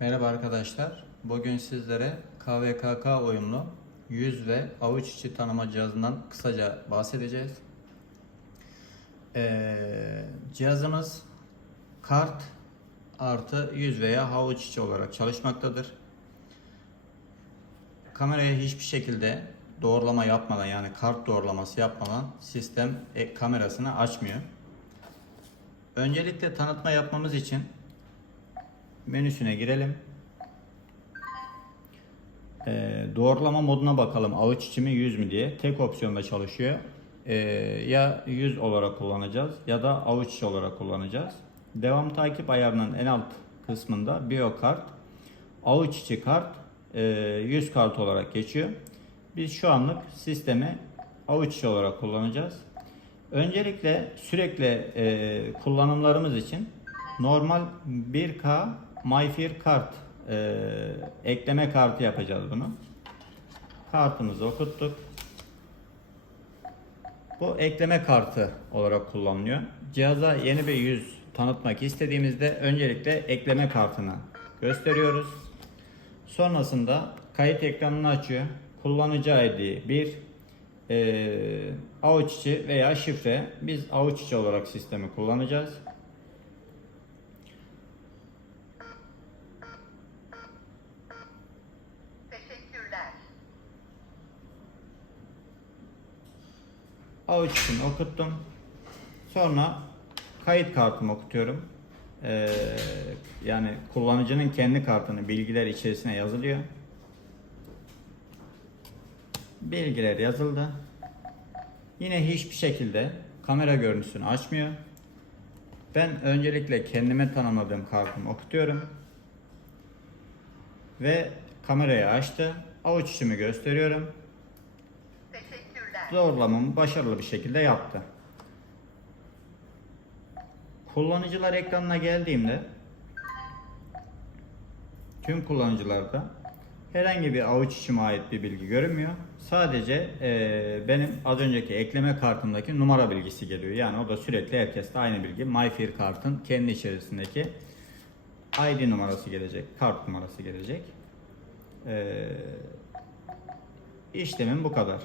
Merhaba arkadaşlar. Bugün sizlere KVKK uyumlu yüz ve avuç içi tanıma cihazından kısaca bahsedeceğiz. Ee, cihazımız kart artı yüz veya havuç içi olarak çalışmaktadır. Kameraya hiçbir şekilde doğrulama yapmadan yani kart doğrulaması yapmadan sistem e, kamerasını açmıyor. Öncelikle tanıtma yapmamız için menüsüne girelim. Ee, doğrulama moduna bakalım. Avuç içi mi 100 mü diye. Tek opsiyonda çalışıyor. Ee, ya 100 olarak kullanacağız ya da avuç içi olarak kullanacağız. Devam takip ayarının en alt kısmında BioKart, avuç içi kart, e, 100 kart olarak geçiyor. Biz şu anlık sistemi avuç içi olarak kullanacağız. Öncelikle sürekli e, kullanımlarımız için normal 1K MyFair kart e, ekleme kartı yapacağız bunu. Kartımızı okuttuk. Bu ekleme kartı olarak kullanılıyor. Cihaza yeni bir yüz tanıtmak istediğimizde öncelikle ekleme kartını gösteriyoruz. Sonrasında kayıt ekranını açıyor. Kullanıcı ID 1, e, avuç içi veya şifre. Biz avuç içi olarak sistemi kullanacağız. Avuç içini okuttum. Sonra kayıt kartımı okutuyorum. Ee, yani kullanıcının kendi kartını bilgiler içerisine yazılıyor. Bilgiler yazıldı. Yine hiçbir şekilde kamera görüntüsünü açmıyor. Ben öncelikle kendime tanımladığım kartımı okutuyorum. Ve kamerayı açtı. Avuç içimi gösteriyorum. Doğrulamamı başarılı bir şekilde yaptı. Kullanıcılar ekranına geldiğimde tüm kullanıcılarda herhangi bir avuç içime ait bir bilgi görünmüyor. Sadece eee, benim az önceki ekleme kartımdaki numara bilgisi geliyor. Yani o da sürekli herkeste aynı bilgi. MyFair kartın kendi içerisindeki ID numarası gelecek, kart numarası gelecek. Eee işlemim bu kadar.